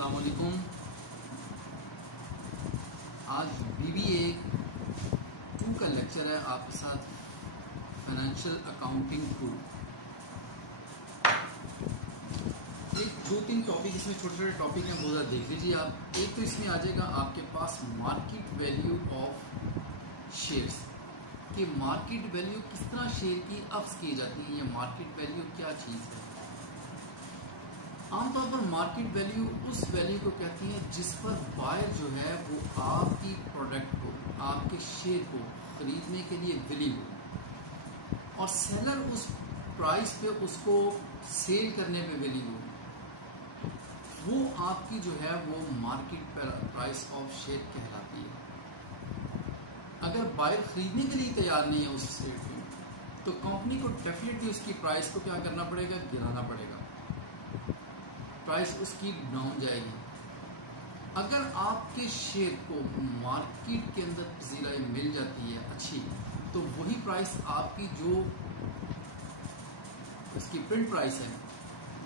अस्सलाम वालेकुम। आज BBA 2 का लेक्चर है आपके साथ, फाइनेंशियल अकाउंटिंग 2। एक 2-3 टॉपिक इसमें छोटे छोटे टॉपिक हैं, वो ज़रा देख लीजिए आप। एक तो इसमें आ जाएगा आपके पास मार्केट वैल्यू ऑफ शेयर्स कि मार्केट वैल्यू किस तरह शेयर की अप्स की जाती है, या मार्केट वैल्यू क्या चीज़ है। आमतौर पर मार्केट वैल्यू उस वैल्यू को कहती है जिस पर बायर जो है वो आपकी प्रोडक्ट को, आपके शेयर को खरीदने के लिए विलिंग हो, और सेलर उस प्राइस पे उसको सेल करने पे विलिंग हो, वो आपकी जो है वो मार्केट प्राइस ऑफ शेयर कहलाती है। अगर बायर खरीदने के लिए तैयार नहीं है उस शेयर को, तो कंपनी को डेफिनेटली उसकी प्राइस को क्या करना पड़ेगा, गिराना पड़ेगा, प्राइस उसकी डाउन जाएगी। अगर आपके शेयर को मार्केट के अंदर पजीराई मिल जाती है अच्छी, तो वही प्राइस आपकी जो उसकी प्रिंट प्राइस है,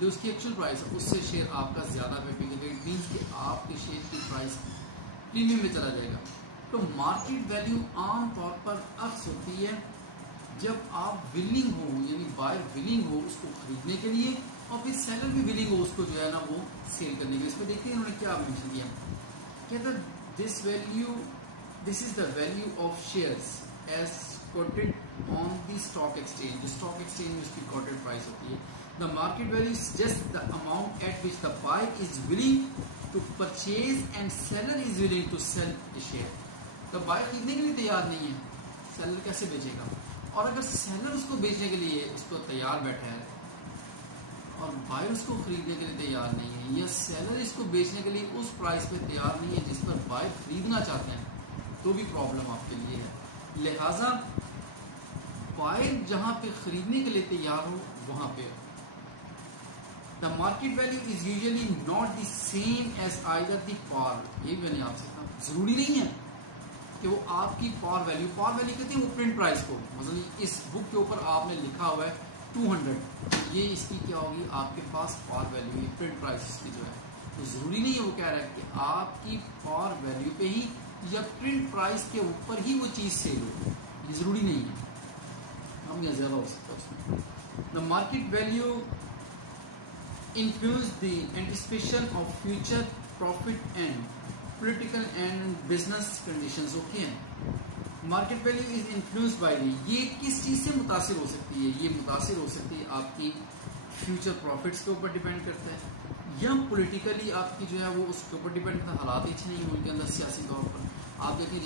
जो उसकी एक्चुअल प्राइस है, उससे शेयर आपका ज़्यादा पे बिकेगा। इट मीन्स कि आपके शेयर की प्राइस प्रीमियम में चला जाएगा। तो मार्केट वैल्यू आम तौर पर अक्स होती है जब आप विलिंग हो, यानी बायर विलिंग हो उसको खरीदने के लिए, और फिर सेलर भी विलिंग हो उसको जो है ना वो सेल करने के लिए। इसमें देखिए उन्होंने क्या मेंशन किया, कहता this is the value of shares as quoted on the stock exchange. जो स्टॉक एक्सचेंज में उसकी कोटेड प्राइस होती है। The market value is just the amount at which the buyer is willing to purchase and seller is willing to sell the share. तो buyer खरीदने के लिए तैयार नहीं है, सेलर कैसे बेचेगा। और अगर सेलर उसको बेचने के लिए उसको तैयार बैठा है और बायर उसको खरीदने के लिए तैयार नहीं है, या सेलर इसको बेचने के लिए उस प्राइस पे तैयार नहीं है जिस पर बायर खरीदना चाहते हैं, तो भी प्रॉब्लम आपके लिए है। लिहाजा बायर जहां पे खरीदने के लिए तैयार हो वहां पे the market value is usually not the same as either the par. ये मैंने आपसे कहा, जरूरी नहीं है कि वो आपकी पार वैल्यू कहते हैं वो प्रिंट प्राइस को। मतलब इस बुक के ऊपर आपने लिखा हुआ है 200, ये इसकी क्या होगी, आपके पास पार वैल्यू है, प्रिंट प्राइस इसकी जो है। तो ज़रूरी नहीं है, वो कह रहा है कि आपकी पार वैल्यू पे ही या प्रिंट प्राइस के ऊपर ही वो चीज़ सेल हो, ये ज़रूरी नहीं है, हम या ज़्यादा हो सकता है उसमें। The market value influence the anticipation of future profit and political and business conditions. Okay हैं। Market value is influenced by ये किस चीज़ से मुतासिर हो सकती है, ये मुतासिर हो सकती है आपकी फ्यूचर प्रॉफिट्स के ऊपर डिपेंड करता है, या पॉलिटिकली आपकी जो है वो उसके ऊपर डिपेंड करता है। हालात अच्छे नहीं है मुल्क के अंदर सियासी तौर पर, आप देखें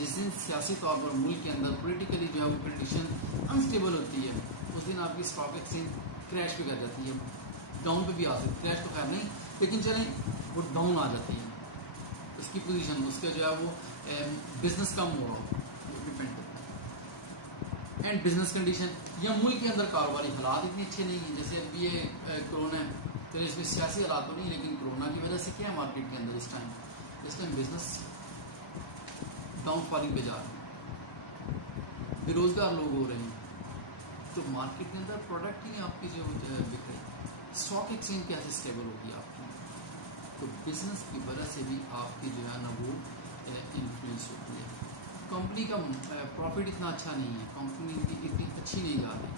जिस दिन सियासी तौर पर मुल्क के अंदर पॉलिटिकली जो है वो कंडीशन अनस्टेबल होती है, उस दिन आपकी स्टॉक एक्सचेंज क्रैश भी कर जाती है, डाउन पे भी आ सकती है। क्रैश तो खैर नहीं, लेकिन चलें वो डाउन आ जाती है, उसकी पोजीशन, उसका जो है वो बिजनेस कम हो रहा हो, डिपेंड करता है। एंड बिजनेस कंडीशन, या मुल्क के अंदर कारोबारी हालात इतने अच्छे नहीं हैं, जैसे अभी ये कोरोना है, तो इसमें सियासी हालात तो नहीं, लेकिन कोरोना की वजह से क्या है मार्केट के अंदर इस टाइम बिजनेस डाउनफॉलिंग पे जा रहे हैं, बेरोजगार लोग हो रहे हैं, तो मार्केट के अंदर प्रोडक्ट ही आपकी जो बिक रही है, स्टॉक एक्सचेंज कैसे स्टेबल होगी आपकी। तो बिजनेस की वजह से भी आपकी जो है ना वो इन्फ्लुएंस होती है। कंपनी का प्रॉफिट इतना अच्छा नहीं है, कंपनी की इतनी अच्छी नहीं जा रही,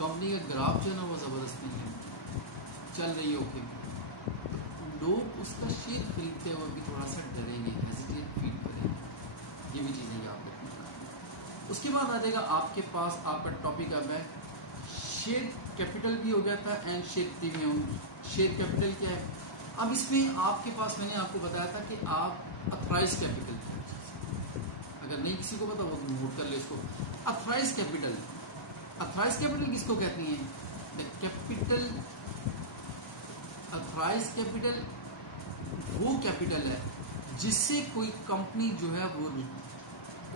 कंपनी का ग्राफ जो है ना वो ज़बरदस्त नहीं है, चल रही है ओके, लोग उसका शेयर खरीदते हुए भी थोड़ा सा डरेंगे, हेजिटेट फील करेंगे, ये भी चीज़ें आप देखना। उसके बाद आ जाएगा आपके पास, आपका टॉपिक अब है शेयर कैपिटल भी हो गया था and share premium. Share capital क्या है, अब इसमें आपके पास मैंने आपको बताया था कि आप अथराइज कैपिटल, अगर नहीं किसी को पता वो नोट कर ले इसको। अथराइज कैपिटल किसको कहती हैं, द कैपिटल, अथराइज कैपिटल वो कैपिटल है जिससे कोई कंपनी जो है वो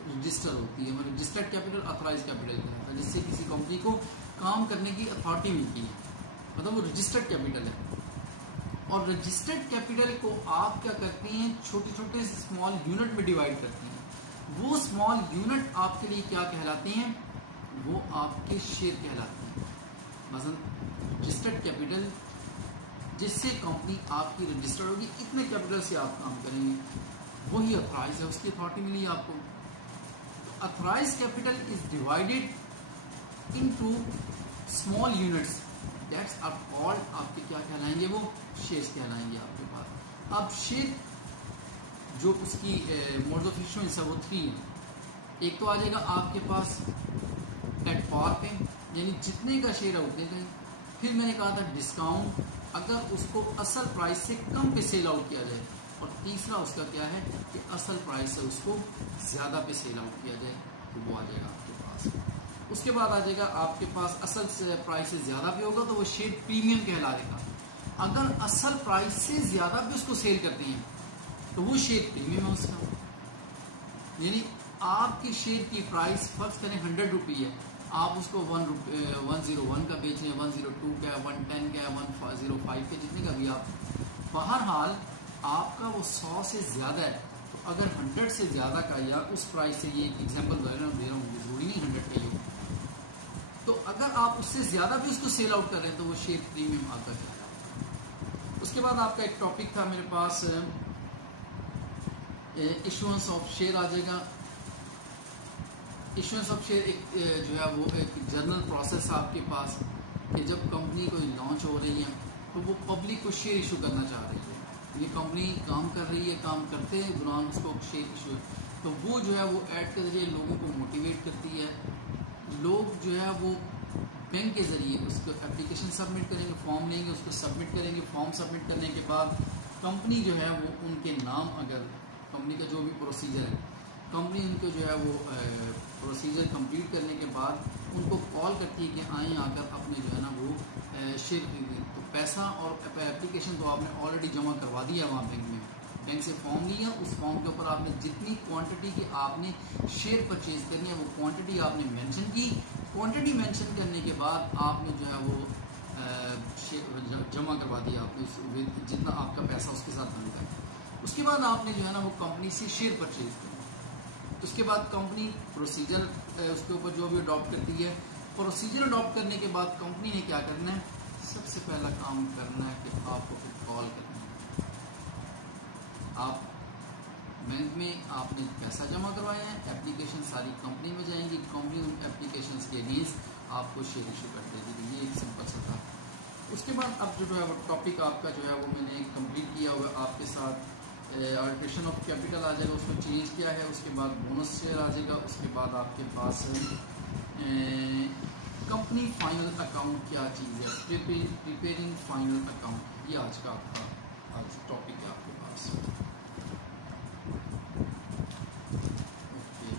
रजिस्टर होती है, मतलब रजिस्टर्ड कैपिटल अथराइज कैपिटल कहता है, जिससे किसी कंपनी को काम करने की अथॉरिटी मिलती है, मतलब वो रजिस्टर्ड कैपिटल है। और रजिस्टर्ड कैपिटल को आप क्या करती हैं, छोटे छोटे स्मॉल यूनिट में डिवाइड करती हैं। वो स्मॉल यूनिट आपके लिए क्या कहलाते हैं, वो आपके शेयर कहलाते हैं। मसलन रजिस्टर्ड कैपिटल जिससे कंपनी आपकी रजिस्टर्ड होगी, इतने कैपिटल से आप काम करेंगे, वही अथराइज है, उसकी अथॉरिटी मिली आपको। Authorise capital is divided into small units, that's are called, आपके क्या कहलाएंगे, वो शेयर्स कहलाएंगे आपके पास। अब शेयर जो उसकी मोड्स ऑफ इशुएंस है वो 3 है। एक तो आ जाएगा आपके पास एट पार पे, यानी जितने का शेयर है उतने का ही। फिर मैंने कहा था डिस्काउंट, अगर उसको असल प्राइस से कम पे सेल आउट किया जाए। और तीसरा उसका क्या है कि असल प्राइस से उसको ज़्यादा पे सेल आउट किया जाए, तो वो आ जाएगा आपके पास। उसके बाद आ जाएगा आपके पास असल से प्राइस से ज़्यादा पे होगा तो वो शेयर प्रीमियम कहला देगा। अगर असल प्राइस से ज़्यादा पे उसको सेल करते हैं तो वो शेयर प्रीमियम है उसका। यानी आपकी शेयर की प्राइस फर्स्ट करें 100 रुपये है, आप उसको 101 का बेच रहे हैं, 102 का, 110 का, 105 के, जितने का भी आप, बहरहाल आपका वो 100 से ज़्यादा है। तो अगर 100 से ज़्यादा का या उस प्राइस से, ये एग्जांपल दे रहा हूँ, जरूरी नहीं 100 का ही, तो अगर आप उससे ज़्यादा भी उसको सेल आउट कर रहे हैं तो वो शेयर प्रीमियम आपका कहलाएगा। उसके बाद आपका एक टॉपिक था मेरे पास, इशुएंस ऑफ शेयर आ जाएगा। इशुएंस ऑफ शेयर एक जो है वो एक जर्नल प्रोसेस है आपके पास, कि जब कंपनी कोई लॉन्च हो रही है तो वो पब्लिक को शेयर इशू करना चाह रही है। ये कंपनी काम कर रही है, काम करते हैं दौरान उसको शेयर इशू, तो वो जो है वो ऐड के जरिए लोगों को मोटिवेट करती है। लोग जो है वो बैंक के ज़रिए उसको एप्लीकेशन सबमिट करेंगे, फॉर्म लेंगे, उसको सबमिट करेंगे। फॉर्म सबमिट करने के बाद कंपनी जो है वो उनके नाम, अगर कंपनी का जो भी प्रोसीजर है, कंपनी उनको जो है वो प्रोसीजर कंप्लीट करने के बाद उनको कॉल करती है कि आएँ आकर अपने जो है ना वो शेयर खरीदें। तो पैसा और एप्लीकेशन तो आपने ऑलरेडी जमा करवा दिया वहाँ बैंक में, बैंक से फॉर्म लिया, उस फॉर्म के ऊपर आपने जितनी क्वांटिटी की आपने शेयर परचेज करनी है वो क्वांटिटी आपने मेंशन की। क्वांटिटी मेंशन करने के बाद आपने जो है वो जमा करवा दिया आपने जितना आपका पैसा उसके साथ बनता है। उसके बाद आपने जो है ना वो कंपनी से शेयर परचेज करना। उसके बाद कंपनी प्रोसीजर उसके ऊपर जो भी अडॉप्ट करती है, प्रोसीजर अडॉप्ट करने के बाद कंपनी ने क्या करना है, सबसे पहला काम करना है कि आपको फिर कॉल करना है। आप बैंक में आपने पैसा जमा करवाया है, एप्लीकेशन सारी कंपनी में जाएंगी, कंपनी उन एप्लीकेशन के अगेंस्ट आपको शेयर इशू कर देगी। ये एक सिंपल सा था। उसके बाद अब जो है वो टॉपिक आपका जो है वो मैंने कंप्लीट किया हुआ आपके साथ। एलोकेशन ऑफ कैपिटल आ जाएगा, उसमें चेंज किया है। उसके बाद बोनस शेयर आ जाएगा। उसके बाद आपके पास कंपनी फाइनल अकाउंट क्या चीज़ है, प्रिपेयरिंग फाइनल अकाउंट, ये आज का आपका आज टॉपिक है आपके पास। ओके,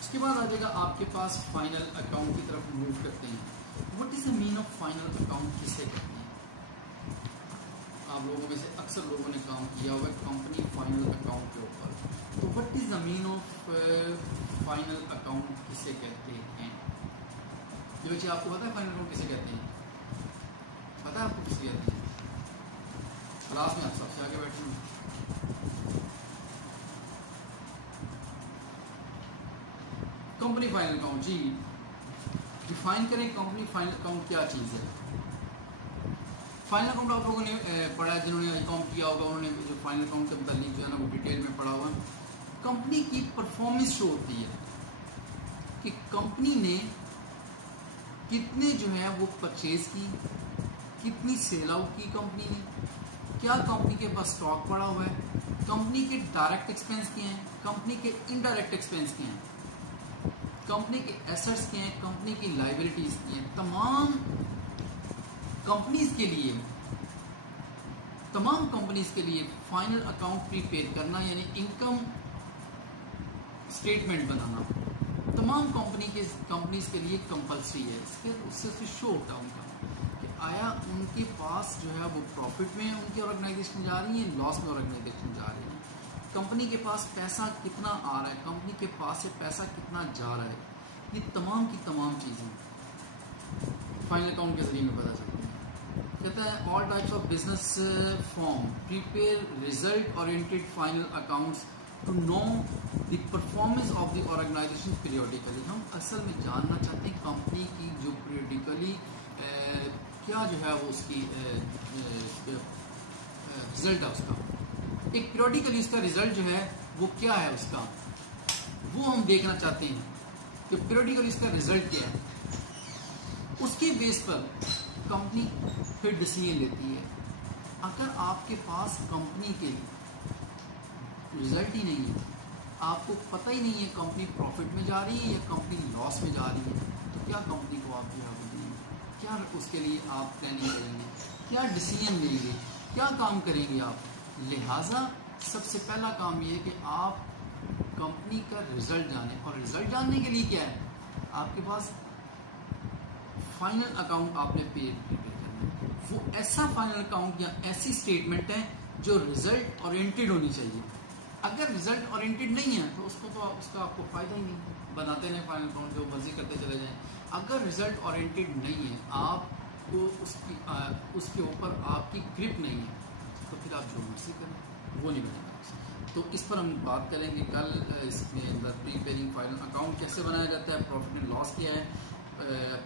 उसके बाद आ जाएगा आपके पास फाइनल अकाउंट की तरफ मूव करते हैं। What is the mean of final account, किसे कहते हैं? आप लोगों में से अक्सर लोगों ने काम किया हुआ है कंपनी फाइनल अकाउंट के ऊपर। तो what is the mean of final account किसे कहते हैं? ये बच्चे आपको पता है फाइनल अकाउंट किसे कहते हैं? पता है आपको किसे कहते हैं? क्लास में आप सबसे आगे बैठे हैं। कंपनी फाइनल अकाउंट, जी डिफाइन करें कंपनी फाइनल अकाउंट क्या चीज़ है। फाइनल अकाउंट आप लोगों ने पढ़ा है, जिन्होंने अकाउंट किया होगा उन्होंने जो फाइनल अकाउंट के मतलब जो है ना वो डिटेल में पढ़ा हुआ। कंपनी की परफॉर्मेंस शो होती है कि कंपनी ने कितने जो है वो परचेज की, कितनी सेल आउट की कंपनी ने, क्या कंपनी के पास स्टॉक पड़ा हुआ है, कंपनी के डायरेक्ट एक्सपेंस क्या हैं, कंपनी के इनडायरेक्ट एक्सपेंस क्या हैं, कंपनी के एसेट्स क्या हैं, कंपनी की लायबिलिटीज क्या हैं। तमाम कंपनीज के लिए फाइनल अकाउंट प्रिपेयर करना यानी इनकम स्टेटमेंट बनाना तमाम कंपनीज के लिए कंपलसरी है। उससे शो होता है उनका कि आया उनके पास जो है वो प्रॉफिट में उनकी ऑर्गेनाइजेशन जा रही है, लॉस में ऑर्गेनाइजेशन जा रही है, कंपनी के पास पैसा कितना आ रहा है, कंपनी के पास से पैसा कितना जा रहा है। ये तमाम की तमाम चीज़ें फाइनल अकाउंट के जरिए में पता चलती हैं। कहता है all types of business form prepare result oriented final accounts to know the performance of the organisation periodically. हम असल में जानना चाहते हैं कंपनी की जो पीरियोडिकली क्या जो है वो उसकी रिजल्ट है उसका, एक पीरियडिकली उसका रिजल्ट जो है वो क्या है उसका, वो हम देखना चाहते हैं कि पीरियडिकली उसका रिजल्ट क्या है। उसके बेस पर कंपनी फिर डिसीजन लेती है। अगर आपके पास कंपनी के रिजल्ट ही नहीं है, आपको पता ही नहीं है कंपनी प्रॉफिट में जा रही है या कंपनी लॉस में जा रही है, तो क्या कंपनी को आप जो है वो देंगे, क्या उसके लिए आप प्लानिंग करेंगे, क्या डिसीजन लेंगे, क्या काम करेंगे आप। लिहाजा सबसे पहला काम ये है कि आप कंपनी का रिजल्ट जानें, और रिजल्ट जानने के लिए क्या है, आपके पास फाइनल अकाउंट आपने प्रिपेयर करना है। वो ऐसा फाइनल अकाउंट या ऐसी स्टेटमेंट है जो रिजल्ट ओरिएंटेड होनी चाहिए। अगर रिजल्ट ओरिएंटेड नहीं है तो उसका आपको फ़ायदा ही नहीं, बनाते रहें फाइनल अकाउंट जो मर्जी करते चले जाएं। अगर रिजल्ट ओरिएंटेड नहीं है, आपको उसके ऊपर आपकी ग्रिप नहीं है, तो फिर आप जो मर्जी करें वो नहीं बनेगा। तो इस पर हम बात करेंगे कल। इसमें अंदर प्रीपेयरिंग फाइनल अकाउंट कैसे बनाया जाता है, प्रॉफिट एंड लॉस क्या है,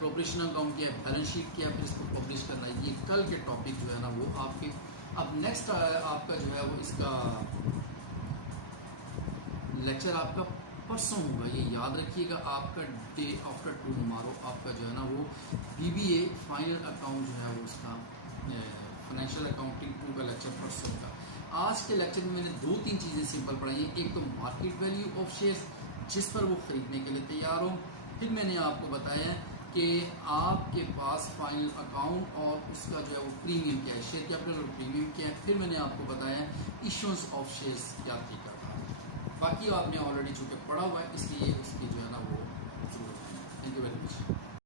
प्रोपरेशन अकाउंट क्या है, बैलेंस शीट क्या है, फिर इसको पब्लिश करना है। ये कल के टॉपिक जो है ना वो आपके। अब नेक्स्ट आपका जो है वो इसका लेक्चर आपका परसों होगा, ये याद रखिएगा। आपका डे आफ्टर टुमारो आपका जो है ना वो BBA फाइनल अकाउंट जो है वो उसका फाइनेंशियल अकाउंटिंग 2 का लेक्चर परसों का। आज के लेक्चर में मैंने 2-3 चीज़ें सिंपल पढ़ाई हैं। एक तो मार्केट वैल्यू ऑफ शेयर्स जिस पर वो खरीदने के लिए तैयार हो। फिर मैंने आपको बताया कि आपके पास फाइनल अकाउंट और उसका जो है वो प्रीमियम क्या है, शेयर कैपिटल और प्रीमियम क्या है। फिर मैंने आपको बताया इश्यूएंस ऑफ शेयर्स क्या तरीका था। बाकी आपने ऑलरेडी चूँकि पढ़ा हुआ है, इसलिए उसकी जो है ना वो जरूरत है। Thank you very much.